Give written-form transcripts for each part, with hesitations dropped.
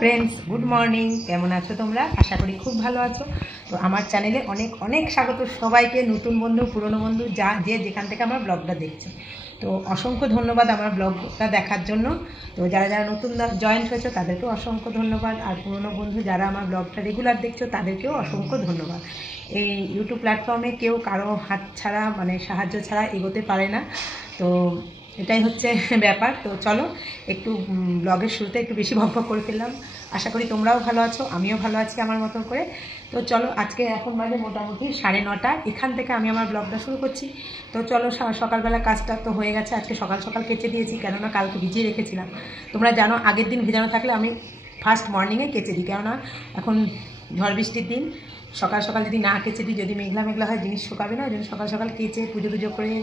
Friends good morning केमन आछो तोमरा आशा करी खूब भालो आछो। तो आमार चैनेले अनेक अनेक स्वागत सबाइके नतून बंधु पुरानो बंधु जा जे जेखान थेके आमार ब्लगटा देखछो। तो असंख्य धन्यवाद आमार ब्लगटा देखार जोन्नो। तो जारा जारा नतून जয়েন্ট हয়েছো तादेरकेও असंख्य धन्यवाद और पुरानो बंधु जारा आमार ब्लगटा रेगुलार देखछो तादेरकेও असंख्य धन्यवाद। এই ইউটিউব প্ল্যাটফর্মে কেউ কারো হাত ছাড়া মানে সাহায্য ছাড়া এগোতে পারে না। তো এটাই হচ্ছে ব্যাপার। তো চলো একটু ব্লগের শুরুতে একটু বেশি বকবক করে ফেললাম। আশা করি তোমরাও ভালো আছো, আমিও ভালো আছি আমার মতো করে। তো চলো আজকে এখন বাজে মোটামুটি 9:30, এখান থেকে আমি আমার ব্লগটা শুরু করছি। তো চলো সকালবেলা কাজটা তো হয়ে গেছে, আজকে সকাল সকাল কেচে দিয়েছি কেননা কালকে ভিজিয়ে রেখেছিলাম। তোমরা জানো আগের দিন ভেজানো থাকলে আমি ফার্স্ট মর্নিংয়ে কেচে দিই, কেননা এখন ঝড় বৃষ্টির দিন। সকাল সকাল যদি না কেচে দিই, যদি মেঘলা মেঘলা হয় জিনিস শুকাবে না, ওই জন্য সকাল সকাল কেচে পুজো টুজো করে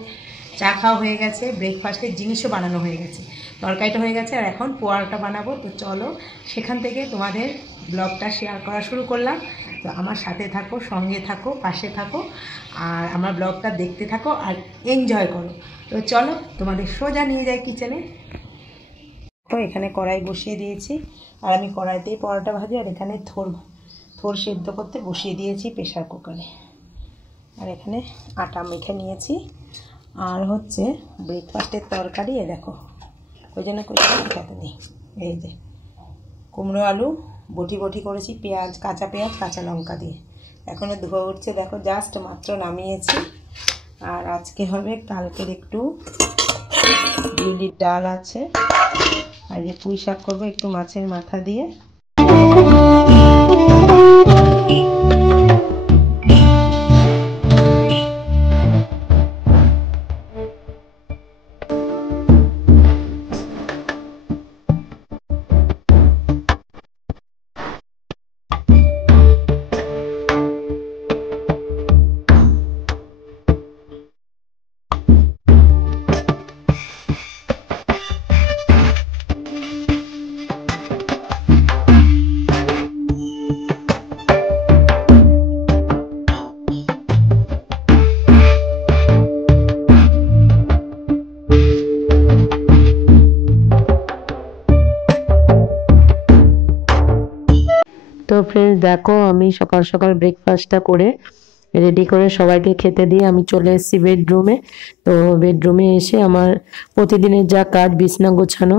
চা খাওয়া হয়ে গেছে, ব্রেকফাস্টের জিনিসও বানানো হয়ে গেছে, তরকারিটা হয়ে গেছে, আর এখন পোয়াটা বানাবো। তো চলো সেখান থেকে তোমাদের ব্লগটা শেয়ার করা শুরু করলাম। তো আমার সাথে থাকো, সঙ্গে থাকো, পাশে থাকো, আর আমার ব্লগটা দেখতে থাকো আর এনজয় করো। তো চলো তোমাদের সোজা নিয়ে যাই কিচেনে। তো এখানে কড়াই বসিয়ে দিয়েছি, আর আমি কড়াইতেই পরোটা ভাজি, আর এখানে থোর সেদ্ধ করতে বসিয়ে দিয়েছি প্রেশার কুকারে। আর এখানে আটা মেখে নিয়েছি, আর হচ্ছে ব্রেকফাস্টের তরকারি। এ দেখো ওই জন্য খেতে নেই, এই যে কুমড়ো আলু বটি বটি করেছি, পেঁয়াজ কাঁচা লঙ্কা দিয়ে। এখনও ধোয়া উঠছে, দেখো জাস্ট মাত্র নামিয়েছি। আর আজকে হবে কালকের একটু বিউলির ডাল আছে, আর যে পুঁই শাক করবো একটু মাছের মাথা দিয়ে। তো ফ্রেন্ডস দেখো আমি সকাল সকাল ব্রেকফাস্টটা করে রেডি করে সবাইকে খেতে দিয়ে আমি চলে এসেছি বেডরুমে। তো বেডরুমে এসে আমার প্রতিদিনের যা কাজ, বিছনা গোছানো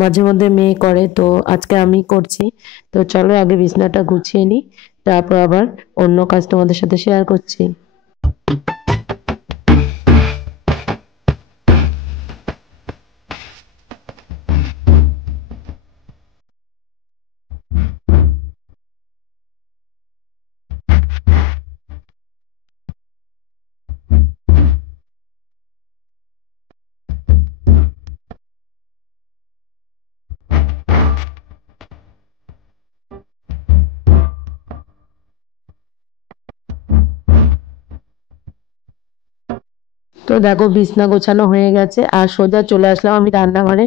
মাঝে মধ্যে মেয়ে করে, তো আজকে আমি করছি। তো চলো আগে বিছনাটা গুছিয়ে নিই, তারপর আবার অন্য কাজ তোমাদের সাথে শেয়ার করছি। তো দেখো বিছনা গোছানো হয়ে গেছে, আর সোজা চলে আসলাম আমি রান্নাঘরে।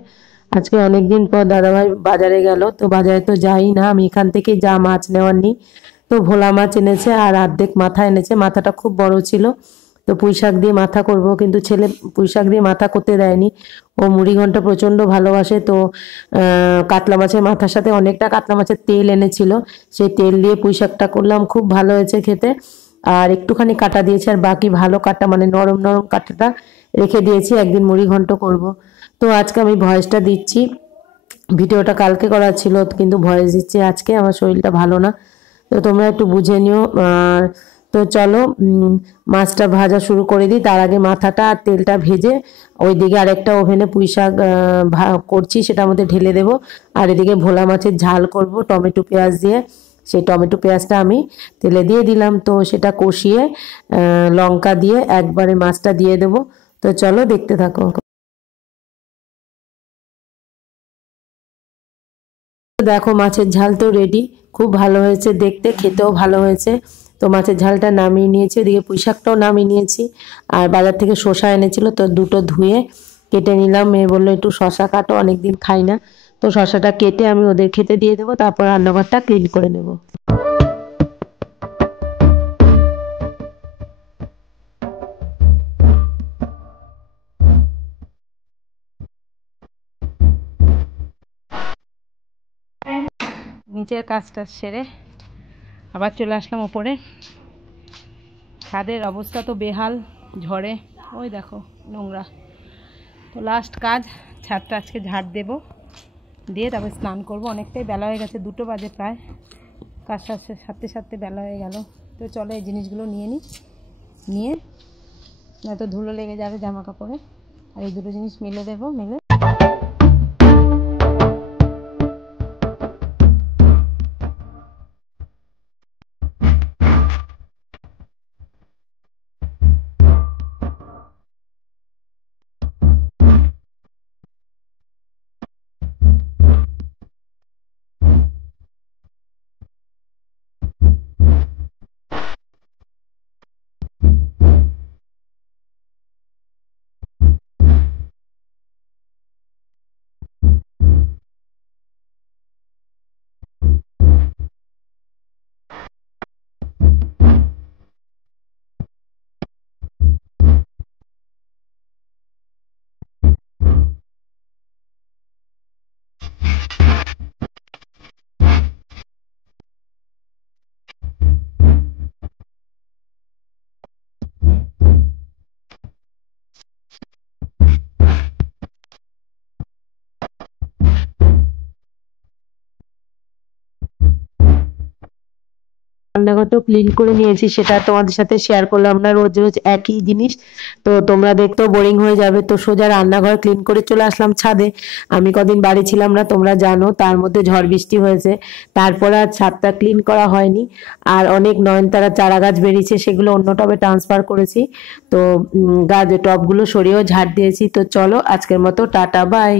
আজকে অনেকদিন পর দাদাভাই বাজারে গেল, তো বাজারে তো যাই না আমি, এখান থেকে যা মাছ নেওয়ার নিই। তো ভোলা মাছ এনেছে, আর অর্ধেক মাথা এনেছে, মাথাটা খুব বড় ছিল। তো পুঁই শাক দিয়ে মাথা করব, কিন্তু ছেলে পুঁই শাক দিয়ে মাথা করতে দেয়নি, ও মুড়িঘণ্ট প্রচণ্ড ভালোবাসে। তো কাতলা মাছের মাথার সাথে অনেকটা কাতলা মাছের তেল এনেছিল, সেই তেল দিয়ে পুঁই শাকটা করলাম, খুব ভালো হয়েছে খেতে। আর একটুখানি কাটা দিয়েছি, আর বাকি ভালো কাটা মানে নরম নরম কাটাটা রেখে দিয়েছি, একদিন মুড়ি ঘন্ট করব। তো আজকে আমি ভয়েসটা দিচ্ছি, ভিডিওটা কালকে করা ছিল কিন্তু ভয়েস দিচ্ছি আজকে, আমার শরীরটা ভালো না, তো তোমরা একটু বুঝে নিও। আর তো চলো মাছটা ভাজা শুরু করে দিই। তার আগে মাথাটা আর তেলটা ভেজে ওইদিকে আরেকটা ওভেনে পুঁই শাক করছি, সেটার মধ্যে ঢেলে দেবো। আর এদিকে ভোলা মাছের ঝাল করব টমেটো পেঁয়াজ দিয়ে, সেই টমেটো পেঁয়াজটা আমি তেলে দিয়ে দিলাম। তো সেটা কষিয়ে লঙ্কা দিয়ে একবারে মাছটা দিয়ে দেবো। তো চলো দেখতে থাকো। দেখো মাছের ঝাল তো রেডি, খুব ভালো হয়েছে দেখতে, খেতেও ভালো হয়েছে। তো মাছের ঝালটা নামিয়ে নিয়েছি, ওদিকে পুঁই শাকটাও নামিয়ে নিয়েছি। আর বাজার থেকে শসা এনেছিল, তো দুটো ধুয়ে কেটে নিলাম। মেয়ে বললো একটু শসা কাটো, অনেকদিন খাই না। তো শসাটা কেটে আমি ওদের খেতে দিয়ে দেবো, তারপর রান্নাঘরটা ক্লিন করে নেব। নিচের কাজটা সেরে আবার চলে আসলাম ওপরে। ছাদের অবস্থা তো বেহাল, ঝড়ে ওই দেখো নোংরা। তো লাস্ট কাজ, ছাদটা আজকে ঝাড় দেবো, দিয়ে তারপরে স্নান করব। অনেকটাই বেলা হয়ে গেছে, 2টো বাজে প্রায়, কাজ সারতে সারতে বেলা হয়ে গেল। তো চলো এই জিনিসগুলো নিয়ে নয়তো ধুলো লেগে যাবে জামা কাপড়ে। আর এই দুটো জিনিস মেলে দেবো, মেলে রান্নাঘরটাও ক্লিন করে নিয়েছি, সেটা তোমাদের সাথে শেয়ার করলাম না, রোজ রোজ একই জিনিস তো তোমরা দেখতেও বোরিং হয়ে যাবে। তো সোজা রান্নাঘর ক্লিন করে চলে আসলাম ছাদে। আমি কদিন বাড়ি ছিলাম না তোমরা জানো, তার মধ্যে ঝড় বৃষ্টি হয়েছে, তারপর আর ছাদটা ক্লিন করা হয়নি। আর অনেক নয়নতারা চারা গাছ বেরিয়েছে, সেগুলো অন্য টবে ট্রান্সফার করেছি। তো গাছ টবগুলো সরিয়েও ঝাড় দিয়েছি। তো চলো আজকের মতো টাটা বাই।